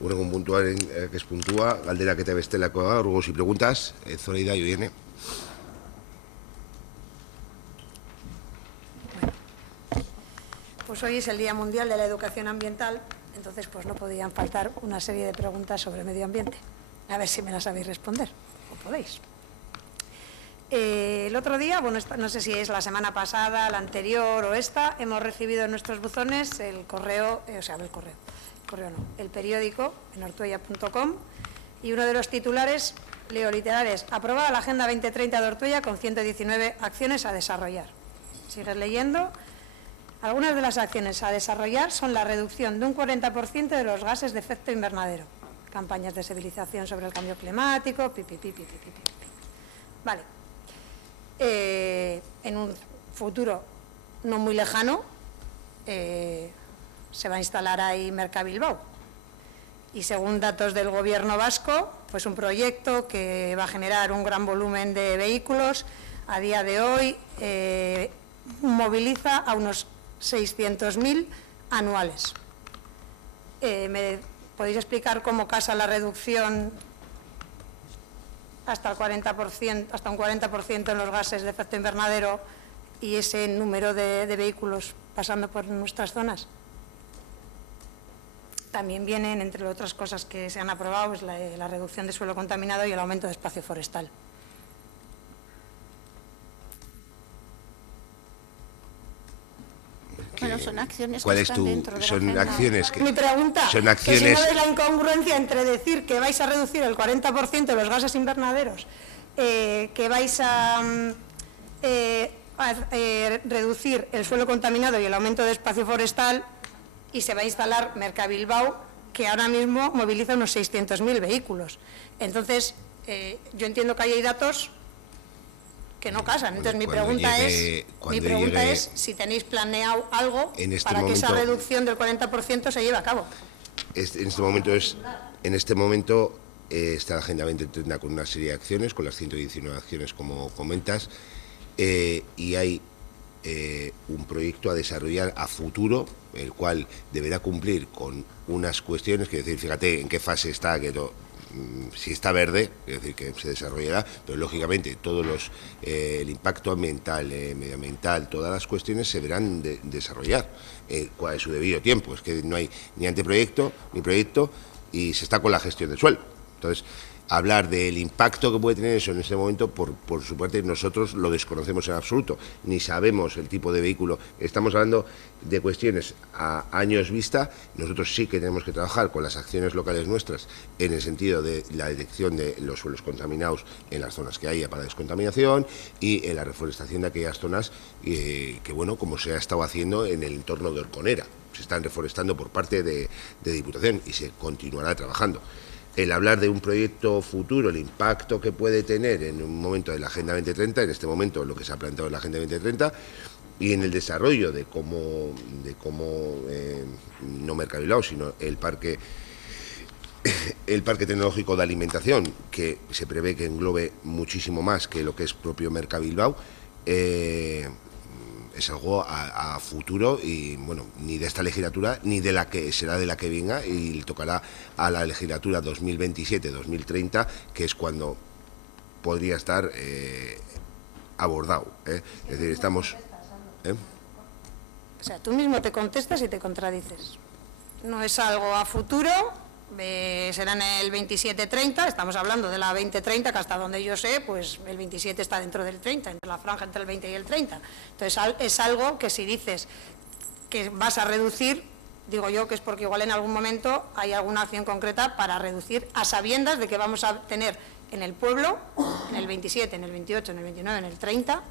Urrengo puntuaren que puntua, galderak eta bestelakoa, orgo si preguntas, Zoraida Joiene. Pues hoy es el Día Mundial de la Educación Ambiental, entonces pues no podían faltar una serie de preguntas sobre medio ambiente. A ver si me las sabéis responder, o podéis. El otro día, bueno, no sé si es la semana pasada, la anterior o esta, hemos recibido en nuestros buzones el correo, el periódico en ortuella.com, y uno de los titulares, leo literales: aprobada la Agenda 2030 de Ortuella con 119 acciones a desarrollar. Sigues leyendo. Algunas de las acciones a desarrollar son la reducción de un 40% de los gases de efecto invernadero, campañas de sensibilización sobre el cambio climático, Vale. En un futuro no muy lejano se va a instalar ahí Mercabilbao, y según datos del Gobierno vasco, pues un proyecto que va a generar un gran volumen de vehículos. A día de hoy moviliza a unos 600.000 anuales. ¿Me podéis explicar cómo casa la reducción hasta un 40% en los gases de efecto invernadero y ese número de vehículos pasando por nuestras zonas? También vienen, entre otras cosas que se han aprobado, es la reducción de suelo contaminado y el aumento de espacio forestal. Bueno, son acciones ¿Cuál que es están tu, dentro de la son agenda. acciones que... Mi pregunta, son que acciones... si no veis la incongruencia entre decir que vais a reducir el 40% de los gases invernaderos, que vais a reducir el suelo contaminado y el aumento de espacio forestal, y se va a instalar Mercabilbao, que ahora mismo moviliza unos 600.000 vehículos. Entonces, yo entiendo que ahí hay datos que no casan. Entonces, mi pregunta es si tenéis planeado algo para que esa reducción del 40% se lleve a cabo. En este momento está la Agenda 2030 con una serie de acciones, con las 119 acciones, como comentas, y hay un proyecto a desarrollar a futuro, el cual deberá cumplir con unas cuestiones, que decir, fíjate en qué fase está, si está verde, es decir, que se desarrollará, pero lógicamente todos el impacto ambiental, medioambiental, todas las cuestiones se verán desarrollar cuál es su debido tiempo. Es que no hay ni anteproyecto ni proyecto y se está con la gestión del suelo. Entonces, hablar del impacto que puede tener eso en este momento, por su parte, nosotros lo desconocemos en absoluto, ni sabemos el tipo de vehículo. Estamos hablando de cuestiones a años vista. Nosotros sí que tenemos que trabajar con las acciones locales nuestras en el sentido de la detección de los suelos contaminados en las zonas que haya para descontaminación y en la reforestación de aquellas zonas que, bueno, como se ha estado haciendo en el entorno de Orconera. Se están reforestando por parte de Diputación y se continuará trabajando. El hablar de un proyecto futuro, el impacto que puede tener en un momento de la Agenda 2030, en este momento lo que se ha planteado en la Agenda 2030, y en el desarrollo de cómo no Mercabilbao, sino el parque tecnológico de alimentación, que se prevé que englobe muchísimo más que lo que es propio Mercabilbao, es algo a futuro y, bueno, ni de esta legislatura ni de la que será de la que venga, y le tocará a la legislatura 2027-2030, que es cuando podría estar abordado. Es decir, estamos... O sea, tú mismo te contestas y te contradices. No es algo a futuro, será en el 27-30, estamos hablando de la 2030, que hasta donde yo sé, pues el 27 está dentro del 30, entre la franja entre el 20 y el 30. Entonces, es algo que si dices que vas a reducir, digo yo que es porque igual en algún momento hay alguna acción concreta para reducir, a sabiendas de que vamos a tener en el pueblo, en el 27, en el 28, en el 29, en el 30,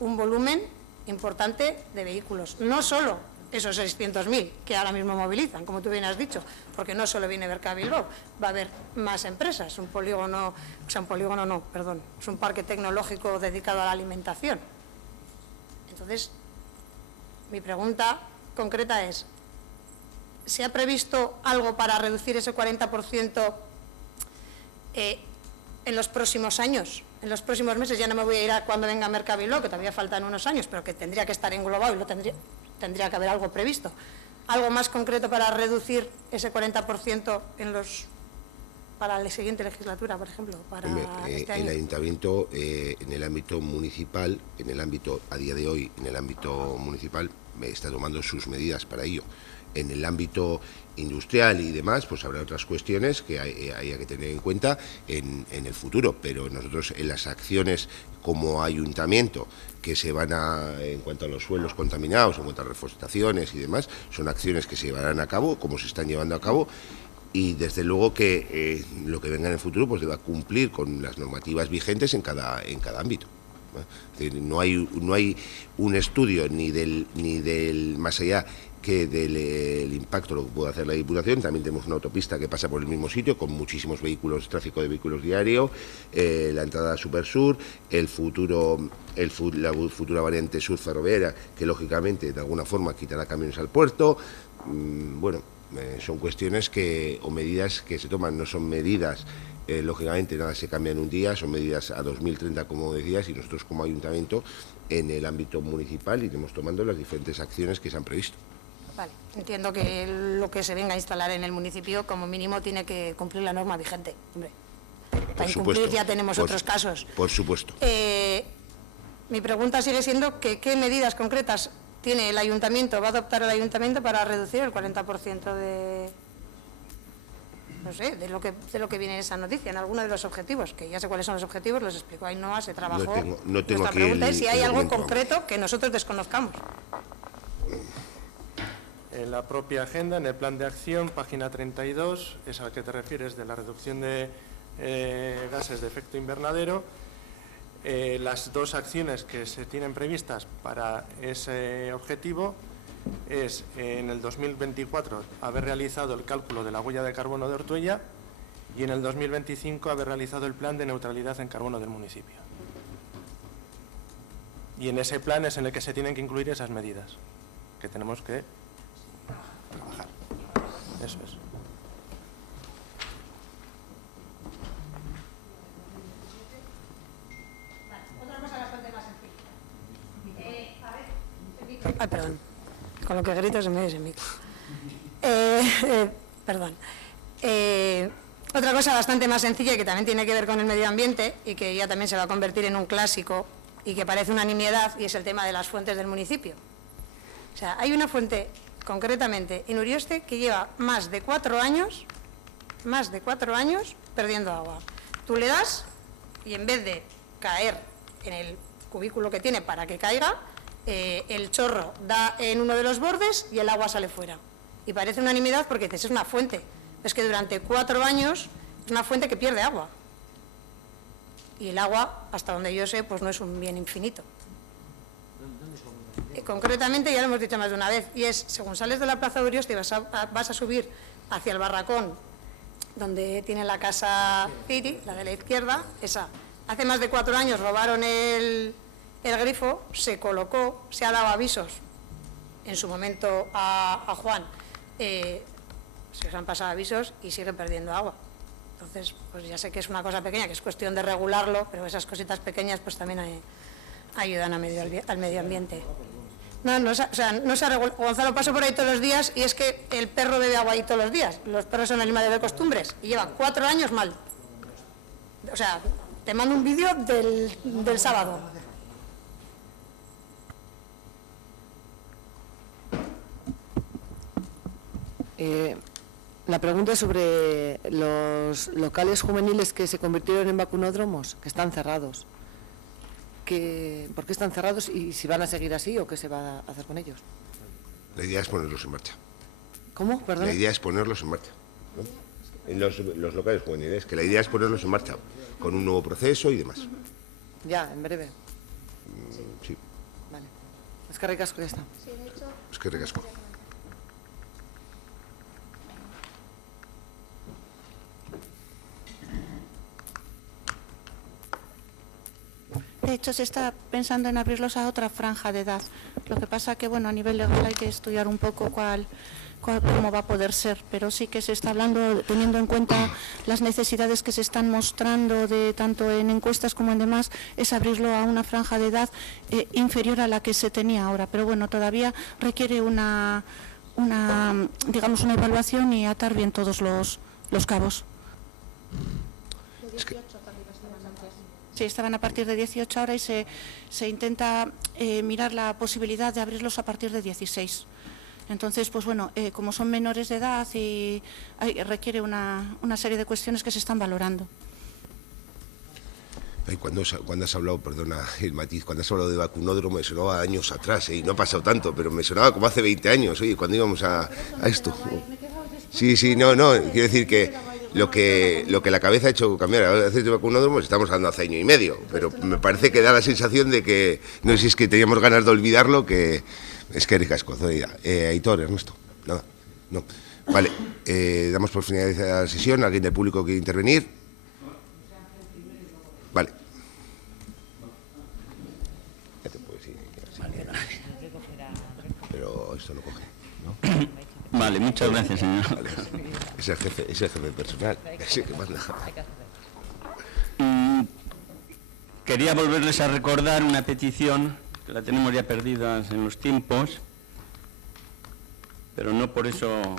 un volumen importante de vehículos. No solo esos 600.000 que ahora mismo movilizan, como tú bien has dicho, porque no solo viene Mercabilbao, va a haber más empresas, es un parque tecnológico dedicado a la alimentación. Entonces, mi pregunta concreta es, ¿se ha previsto algo para reducir ese 40% en los próximos años? En los próximos meses, ya no me voy a ir a cuando venga Mercabilbao, que todavía faltan unos años, pero que tendría que estar englobado y tendría que haber algo previsto. algo más concreto para reducir ese 40% para la siguiente legislatura, por ejemplo, para este año? El ayuntamiento, en el ámbito municipal, a día de hoy, en el ámbito municipal, está tomando sus medidas para ello. En el ámbito industrial y demás, pues habrá otras cuestiones que haya que tener en cuenta en el futuro, pero nosotros en las acciones como ayuntamiento que se van en cuanto a los suelos contaminados, en cuanto a reforestaciones y demás, son acciones que se llevarán a cabo, como se están llevando a cabo, y desde luego que lo que venga en el futuro pues deba cumplir con las normativas vigentes en cada ámbito. Es decir, no hay un estudio ni del más allá que del impacto lo que puede hacer la Diputación. También tenemos una autopista que pasa por el mismo sitio con muchísimos vehículos, tráfico de vehículos diario, la entrada a Supersur, la futura variante sur ferroviaria que lógicamente de alguna forma quitará camiones al puerto. Bueno, son cuestiones o medidas que se toman, no son medidas, lógicamente nada se cambia en un día, son medidas a 2030 como decías, y nosotros como ayuntamiento en el ámbito municipal iremos tomando las diferentes acciones que se han previsto. Vale, entiendo que lo que se venga a instalar en el municipio como mínimo tiene que cumplir la norma vigente. Hombre, para incumplir ya tenemos otros casos. Por supuesto. Mi pregunta sigue siendo que qué medidas concretas tiene el ayuntamiento, va a adoptar el ayuntamiento para reducir el 40% de lo que viene en esa noticia, en alguno de los objetivos, que ya sé cuáles son los objetivos, los explicó Ainhoa, se trabajó. No tengo Nuestra aquí pregunta es si hay algo en documento, concreto que nosotros desconozcamos. En la propia agenda, en el plan de acción, página 32, es a la que te refieres de la reducción de gases de efecto invernadero. Las dos acciones que se tienen previstas para ese objetivo es en el 2024 haber realizado el cálculo de la huella de carbono de Ortuella y en el 2025 haber realizado el plan de neutralidad en carbono del municipio. Y en ese plan es en el que se tienen que incluir esas medidas que tenemos que trabajar. Eso es. Otra cosa bastante más sencilla. Ay, perdón. Con lo que grito se me oye ese micro. Perdón. Otra cosa bastante más sencilla y que también tiene que ver con el medio ambiente y que ya también se va a convertir en un clásico y que parece una nimiedad, y es el tema de las fuentes del municipio. O sea, hay una fuente, concretamente en Urioste, que lleva más de 4 años perdiendo agua. Tú le das y en vez de caer en el cubículo que tiene para que caiga, el chorro da en uno de los bordes y el agua sale fuera. Y parece una nimiedad porque dices, es una fuente. Es que durante 4 años es una fuente que pierde agua. Y el agua, hasta donde yo sé, pues no es un bien infinito. Concretamente, ya lo hemos dicho más de una vez, y es, según sales de la Plaza de Urioste, vas a subir hacia el barracón, donde tiene la casa City, la de la izquierda, esa. Hace más de 4 años robaron el grifo, se colocó, se ha dado avisos en su momento a Juan, se os han pasado avisos y siguen perdiendo agua. Entonces, pues ya sé que es una cosa pequeña, que es cuestión de regularlo, pero esas cositas pequeñas pues también ayudan al medio ambiente. No se ha regulado. Gonzalo pasa por ahí todos los días y es que el perro bebe agua ahí todos los días. Los perros son animales de costumbres y lleva 4 años mal. O sea, te mando un vídeo del sábado. La pregunta es sobre los locales juveniles que se convirtieron en vacunódromos, que están cerrados. ¿Por qué están cerrados y si van a seguir así o qué se va a hacer con ellos? La idea es ponerlos en marcha. ¿Cómo? Perdón. La idea es ponerlos en marcha, ¿no? En los locales juveniles, que la idea es ponerlos en marcha, con un nuevo proceso y demás. Ya, en breve. Sí. Vale. Es que ricasco ya está. Es que ricasco. De hecho, se está pensando en abrirlos a otra franja de edad. Lo que pasa que, bueno, a nivel legal hay que estudiar un poco cómo va a poder ser, pero sí que se está hablando, teniendo en cuenta las necesidades que se están mostrando, tanto en encuestas como en demás, es abrirlo a una franja de edad inferior a la que se tenía ahora. Pero bueno, todavía requiere una digamos, una evaluación y atar bien todos los cabos. Sí, estaban a partir de 18 ahora y se intenta mirar la posibilidad de abrirlos a partir de 16. Entonces, pues bueno, como son menores de edad y requiere una serie de cuestiones que se están valorando. Cuando has hablado, perdona el matiz, cuando has hablado de vacunódromo me sonaba años atrás, y no ha pasado tanto, pero me sonaba como hace 20 años, oye, cuando íbamos a esto. Sí, no, quiero decir que lo que la cabeza ha hecho cambiar a veces de vacunódromos estamos hablando hace año y medio, pero me parece que da la sensación de que, no sé si es que teníamos ganas de olvidarlo, que es que eres casco. Aitor, Ernesto, nada, no. Vale, damos por finalizada la sesión. ¿Alguien del público quiere intervenir? Vale. Ya te puedes ir. Pero esto no coge, ¿no? Vale, muchas gracias, señor. Vale. Es el jefe personal, ese que manda. Quería volverles a recordar una petición, que la tenemos ya perdida en los tiempos, pero no por eso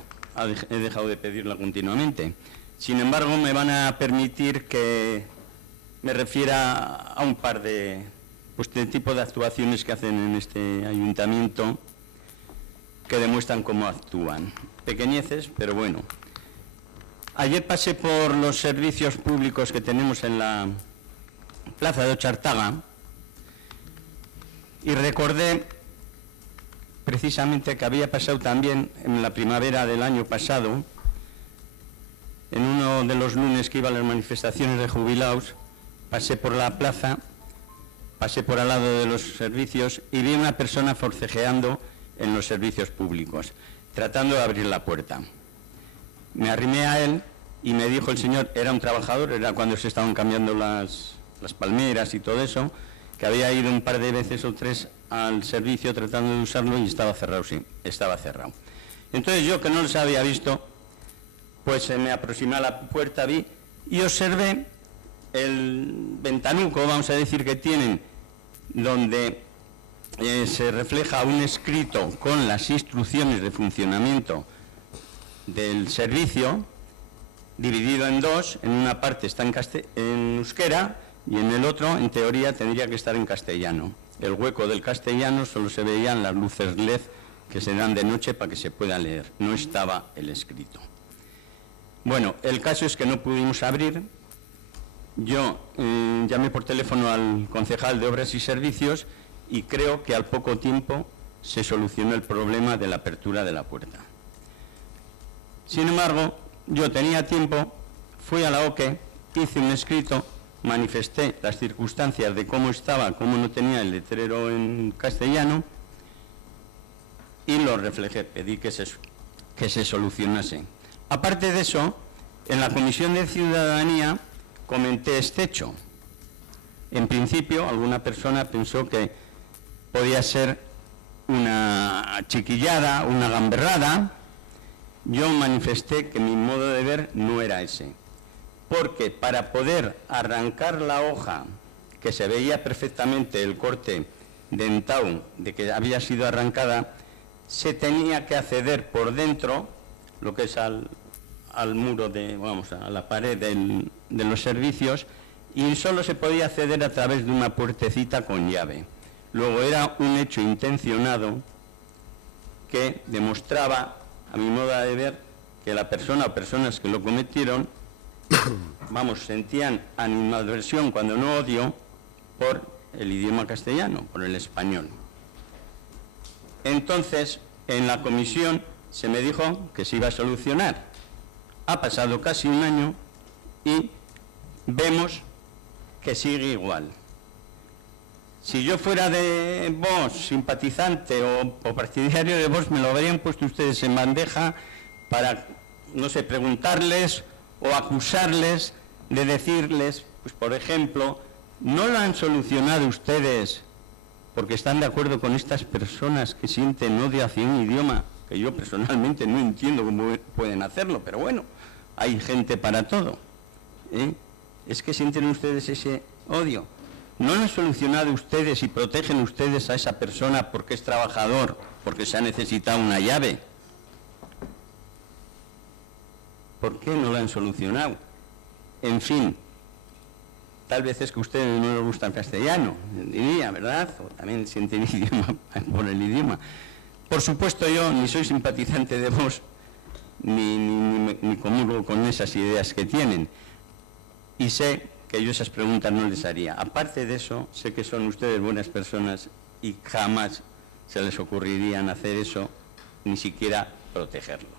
he dejado de pedirla continuamente. Sin embargo, me van a permitir que me refiera a un par de tipo de actuaciones que hacen en este ayuntamiento que demuestran cómo actúan. Pequeñeces, pero bueno. Ayer pasé por los servicios públicos que tenemos en la plaza de Ochartaga y recordé precisamente que había pasado también en la primavera del año pasado, en uno de los lunes que iba a las manifestaciones de jubilados. Pasé por la plaza, pasé por al lado de los servicios y vi una persona forcejeando en los servicios públicos, tratando de abrir la puerta. Me arrimé a él y me dijo el señor, era un trabajador, era cuando se estaban cambiando las palmeras y todo eso, que había ido un par de veces o tres al servicio tratando de usarlo y estaba cerrado, sí, estaba cerrado. Entonces yo, que no los había visto, pues me aproximé a la puerta, vi y observé el ventanuco, vamos a decir, que tienen, donde se refleja un escrito con las instrucciones de funcionamiento del servicio, dividido en dos. En una parte está en euskera y en el otro, en teoría, tendría que estar en castellano. El hueco del castellano solo se veían las luces LED que se dan de noche para que se pueda leer. No estaba el escrito. Bueno, el caso es que no pudimos abrir. Yo llamé por teléfono al concejal de Obras y Servicios y creo que al poco tiempo se solucionó el problema de la apertura de la puerta. Sin embargo, yo tenía tiempo, fui a la OQE, hice un escrito, manifesté las circunstancias de cómo estaba, cómo no tenía el letrero en castellano y lo reflejé, pedí que se solucionase. Aparte de eso, en la Comisión de Ciudadanía comenté este hecho. En principio, alguna persona pensó que podía ser una chiquillada, una gamberrada. Yo manifesté que mi modo de ver no era ese, porque para poder arrancar la hoja, que se veía perfectamente el corte dentado de que había sido arrancada, se tenía que acceder por dentro, lo que es al muro, a la pared de los servicios, y solo se podía acceder a través de una puertecita con llave. Luego era un hecho intencionado que demostraba, a mi modo de ver, que la persona o personas que lo cometieron, sentían animadversión, cuando no odio, por el idioma castellano, por el español. Entonces, en la comisión se me dijo que se iba a solucionar. Ha pasado casi un año y vemos que sigue igual. Si yo fuera de Vox, simpatizante o partidario de Vox, me lo habrían puesto ustedes en bandeja para, no sé, preguntarles o acusarles de decirles, pues por ejemplo, ¿no lo han solucionado ustedes porque están de acuerdo con estas personas que sienten odio hacia un idioma que yo personalmente no entiendo cómo pueden hacerlo, pero bueno, hay gente para todo, ¿eh? Es que sienten ustedes ese odio. ¿No lo han solucionado ustedes y protegen ustedes a esa persona porque es trabajador, porque se ha necesitado una llave? ¿Por qué no lo han solucionado? En fin, tal vez es que a ustedes no les gusta el castellano, diría, ¿verdad? O también sienten idioma por el idioma. Por supuesto, yo ni soy simpatizante de Vox, ni comulgo con esas ideas que tienen. Y sé que yo esas preguntas no les haría. Aparte de eso, sé que son ustedes buenas personas y jamás se les ocurrirían hacer eso, ni siquiera protegerlo.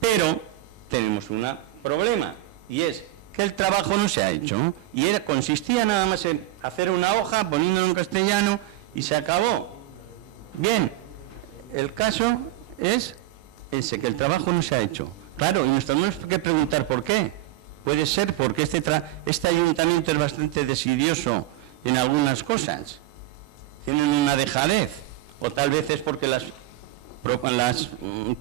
Pero tenemos un problema, y es que el trabajo no se ha hecho, y consistía nada más en hacer una hoja, poniéndolo en castellano, y se acabó. Bien, el caso es ese, que el trabajo no se ha hecho. Claro, y nos tenemos que preguntar por qué. Puede ser porque este ayuntamiento es bastante desidioso en algunas cosas. Tienen una dejadez. O tal vez es porque las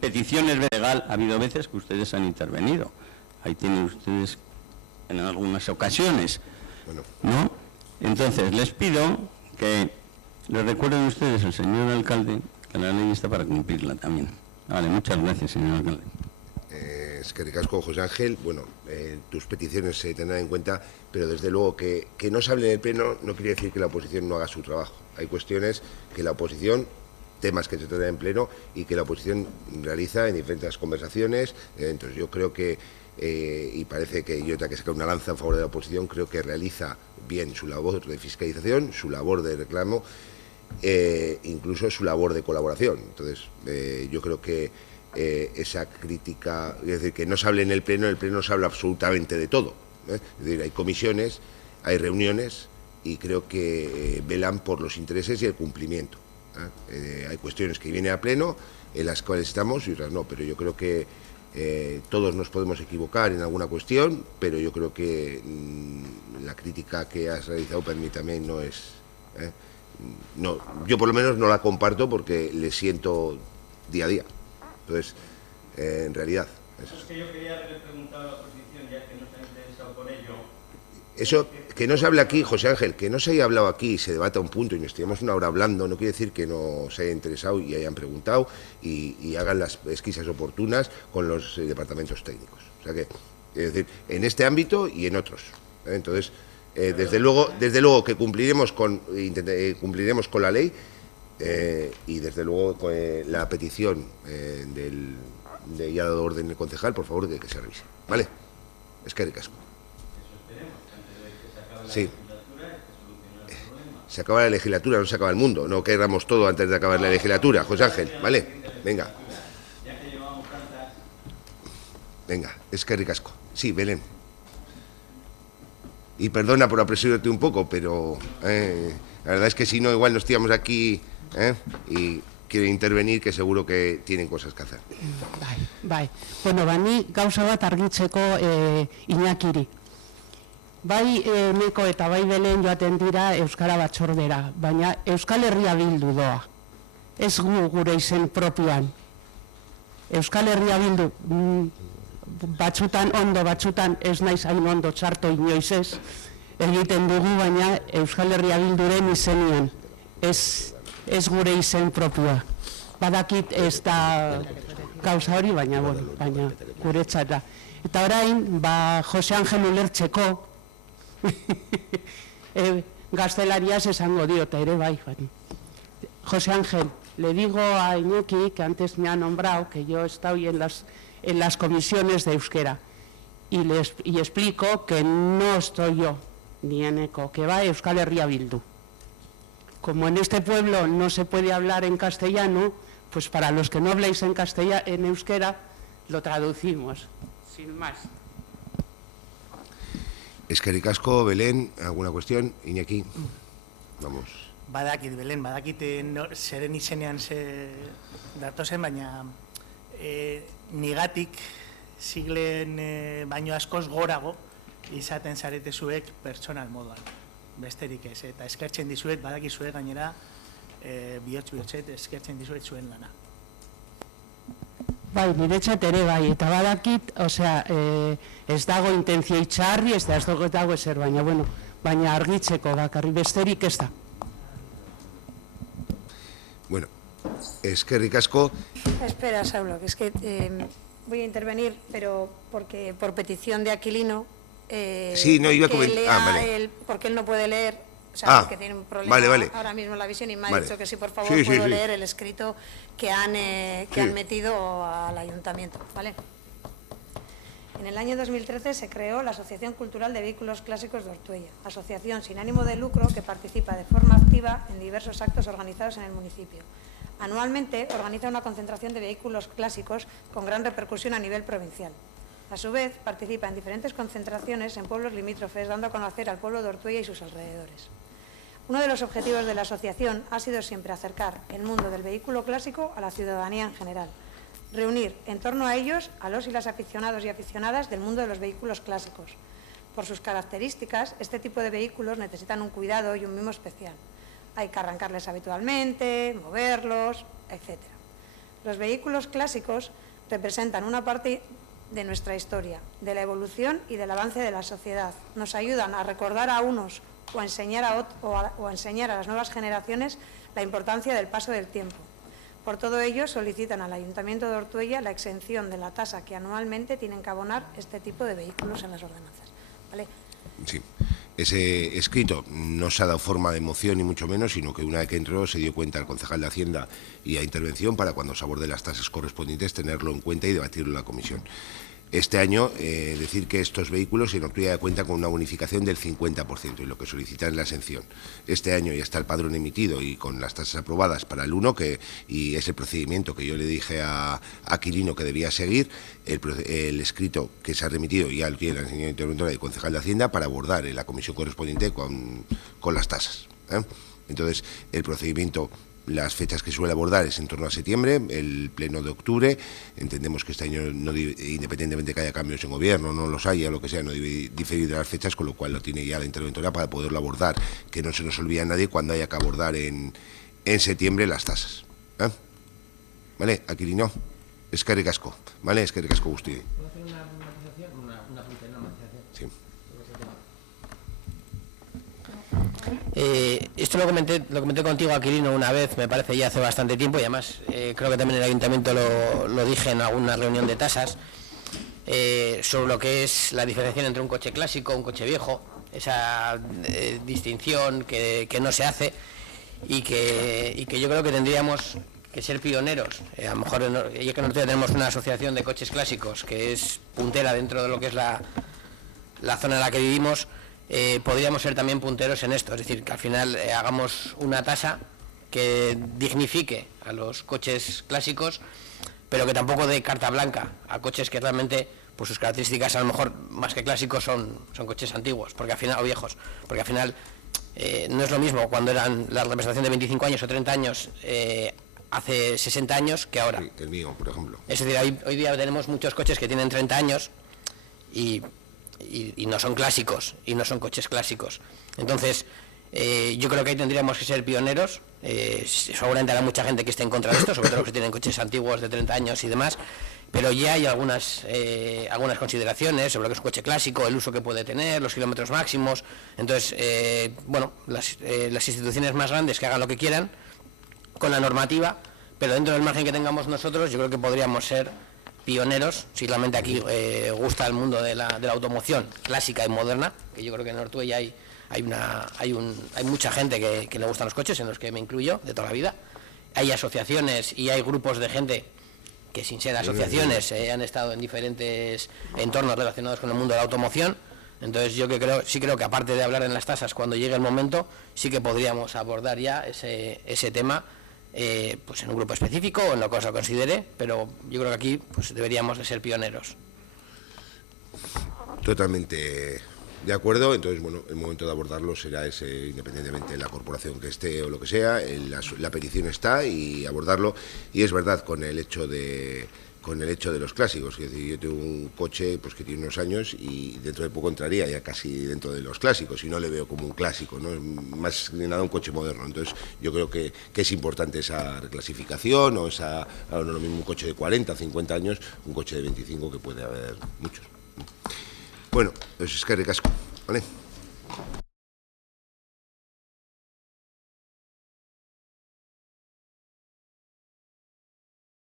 peticiones legal, ha habido veces que ustedes han intervenido. Ahí tienen ustedes en algunas ocasiones, ¿no? Entonces, les pido que les recuerden ustedes al señor alcalde que la ley está para cumplirla también. Vale, muchas gracias, señor alcalde. Es que ricasco, José Ángel. Bueno, tus peticiones se tendrán en cuenta, pero desde luego que no se hable en el Pleno no quiere decir que la oposición no haga su trabajo. Hay cuestiones que la oposición, temas que se tratan en Pleno y que la oposición realiza en diferentes conversaciones. Entonces yo creo que, y parece que yo tengo que sacar una lanza en favor de la oposición, creo que realiza bien su labor de fiscalización, su labor de reclamo, incluso su labor de colaboración. Entonces yo creo que esa crítica, es decir, que no se hable en el Pleno se habla absolutamente de todo, ¿eh? Es decir, hay comisiones, hay reuniones y creo que velan por los intereses y el cumplimiento, ¿eh? Hay cuestiones que vienen a Pleno en las cuales estamos y otras no, pero yo creo que todos nos podemos equivocar en alguna cuestión, pero yo creo que la crítica que has realizado, permítame, no es... no, yo por lo menos no la comparto porque le siento día a día. Entonces, en realidad... Es que yo quería haberle preguntado a la oposición, ya que no se ha interesado por ello. Eso, que no se hable aquí, José Ángel, que no se haya hablado aquí y se debata un punto y nos estemos una hora hablando, no quiere decir que no se haya interesado y hayan preguntado y hagan las pesquisas oportunas con los departamentos técnicos. O sea que, es decir, en este ámbito y en otros. Entonces, desde luego que cumpliremos con la ley. Y desde luego la petición de ya dado orden del concejal, por favor, que se revise. ¿Vale? Es que ricasco. Sí. Se acaba la legislatura, no se acaba el mundo. No querramos todo antes de acabar la legislatura, José Ángel. ¿Vale? Venga. Venga, es que ricasco. Sí, Belén. Y perdona por apresurarte un poco, pero la verdad es que si no, igual nos tiramos aquí... y quiere intervenir, que seguro que tienen cosas que hacer. Bai. Bueno, bani gauza bat argitzeko Iñakiri. Bai Neko eta bai Belen joaten dira Euskara Batzordera, baina Euskal Herria Bildu doa. Ez gure izen propioan. Euskal Herria Bildu batzutan ondo, batzutan ez naiz hain ondo txarto inoiz ez, egiten dugu, baina Euskal Herria Bilduren izenean. Ez gure izen propioa. Badakit ez da gauza hori, baina guretzat da. Eta orain, Jose Ángel ulertzeko, gaztelariaz esango diota ere bai. Jose Ángel, le digo a Iñaki, que antes me ha nombrado, que yo estoy en las comisiones de euskera, y explico que no estoy yo, ni Eneko, que va Euskal Herria Bildu. Como en este pueblo no se puede hablar en castellano, pues para los que no habléis en euskera, lo traducimos, sin más. Eskerrik asko, Belén, ¿alguna cuestión? Iñaki, vamos. Badakit, Belén, badakit zeren izenean datozen, baina nigatik siglen baino askoz gorago izaten zarete zuek pertsonal moduan. Besterik ez, eta eskertzen dizuet, badakizue gainera, bihotz-bihotzet eskertzen dizuet zuen lana. Bai, niretzat ere bai, eta badakit, ez dago intentzio itxarri, ez dago ezer, baina argitzeko bakarri, besterik ez da. Bueno, eskerrik asko. Espera, Saulo, que es que voy a intervenir, pero porque por petición de Aquilino, sí, no, iba a comentar. Vale. Porque él no puede leer, o sea, porque tiene un problema ahora mismo en la visión, y me ha dicho que sí, por favor, puedo leer el escrito que han metido al ayuntamiento, ¿vale? En el año 2013 se creó la Asociación Cultural de Vehículos Clásicos de Ortuella, asociación sin ánimo de lucro que participa de forma activa en diversos actos organizados en el municipio. Anualmente organiza una concentración de vehículos clásicos con gran repercusión a nivel provincial. A su vez, participa en diferentes concentraciones en pueblos limítrofes, dando a conocer al pueblo de Ortuella y sus alrededores. Uno de los objetivos de la asociación ha sido siempre acercar el mundo del vehículo clásico a la ciudadanía en general, reunir en torno a ellos a los y las aficionados y aficionadas del mundo de los vehículos clásicos. Por sus características, este tipo de vehículos necesitan un cuidado y un mimo especial. Hay que arrancarles habitualmente, moverlos, etc. Los vehículos clásicos representan una parte de nuestra historia, de la evolución y del avance de la sociedad. Nos ayudan a recordar a unos o a enseñar a las nuevas generaciones la importancia del paso del tiempo. Por todo ello, solicitan al Ayuntamiento de Ortuella la exención de la tasa que anualmente tienen que abonar este tipo de vehículos en las ordenanzas. ¿Vale? Sí. Ese escrito no se ha dado forma de moción ni mucho menos, sino que una vez que entró se dio cuenta el concejal de Hacienda y a intervención para cuando se aborde las tasas correspondientes tenerlo en cuenta y debatirlo en la comisión. Este año, decir que estos vehículos en Ortuella cuentan con una bonificación del 50% y lo que solicitan es la exención. Este año ya está el padrón emitido y con las tasas aprobadas para el 1, y ese procedimiento que yo le dije a Aquilino que debía seguir, el escrito que se ha remitido ya lo tiene la señora interventora y el concejal de Hacienda para abordar en la comisión correspondiente con las tasas. Entonces, el procedimiento... Las fechas que suele abordar es en torno a septiembre, el pleno de octubre. Entendemos que este año, independientemente de que haya cambios en gobierno, no los haya, lo que sea, no debe diferir de las fechas, con lo cual lo tiene ya la interventora para poderlo abordar, que no se nos olvide a nadie cuando haya que abordar en septiembre las tasas. ¿Vale? Aquilino, eskerrik asko. ¿Vale? Eskerrik asko guztioi. ¿Puedo hacer una matización? Sí. Esto lo comenté contigo, Aquilino, una vez, me parece ya hace bastante tiempo, y además creo que también en el ayuntamiento lo dije en alguna reunión de tasas, sobre lo que es la diferenciación entre un coche clásico, un coche viejo, esa distinción que no se hace y que yo creo que tendríamos que ser pioneros. A lo mejor, ya que nosotros tenemos una asociación de coches clásicos que es puntera dentro de lo que es la zona en la que vivimos, podríamos ser también punteros en esto, es decir, que al final hagamos una tasa que dignifique a los coches clásicos, pero que tampoco dé carta blanca a coches que realmente, pues sus características a lo mejor más que clásicos son coches antiguos, porque al final, o viejos, porque al final no es lo mismo cuando eran la representación de 25 años o 30 años hace 60 años que ahora. Sí, el mío, por ejemplo. Es decir, hoy día tenemos muchos coches que tienen 30 años y no son clásicos, y no son coches clásicos. Entonces, yo creo que ahí tendríamos que ser pioneros. Seguramente habrá mucha gente que esté en contra de esto, sobre todo los que tienen coches antiguos de 30 años y demás, pero ya hay algunas consideraciones sobre lo que es un coche clásico, el uso que puede tener, los kilómetros máximos. Entonces, las instituciones más grandes que hagan lo que quieran con la normativa, pero dentro del margen que tengamos nosotros, yo creo que podríamos ser pioneros, si realmente aquí gusta el mundo de la automoción clásica y moderna, que yo creo que en Ortuella hay mucha gente que le gustan los coches, en los que me incluyo de toda la vida. Hay asociaciones y hay grupos de gente que, sin ser asociaciones, han estado en diferentes entornos relacionados con el mundo de la automoción. Entonces yo sí creo que, aparte de hablar en las tasas cuando llegue el momento, sí que podríamos abordar ya ese tema, pues en un grupo específico o en lo que se considere, pero yo creo que aquí pues deberíamos de ser pioneros. Totalmente de acuerdo. Entonces, bueno, el momento de abordarlo será ese, independientemente de la corporación que esté o lo que sea, la petición está, y abordarlo. Y es verdad, con el hecho de los clásicos, es decir, yo tengo un coche pues que tiene unos años y dentro de poco entraría ya casi dentro de los clásicos, y no le veo como un clásico, ¿no? Es más que nada un coche moderno. Entonces yo creo que es importante esa reclasificación, o no lo mismo un coche de 40, 50 años, un coche de 25, que puede haber muchos. Bueno, pues es que recasco, ¿vale?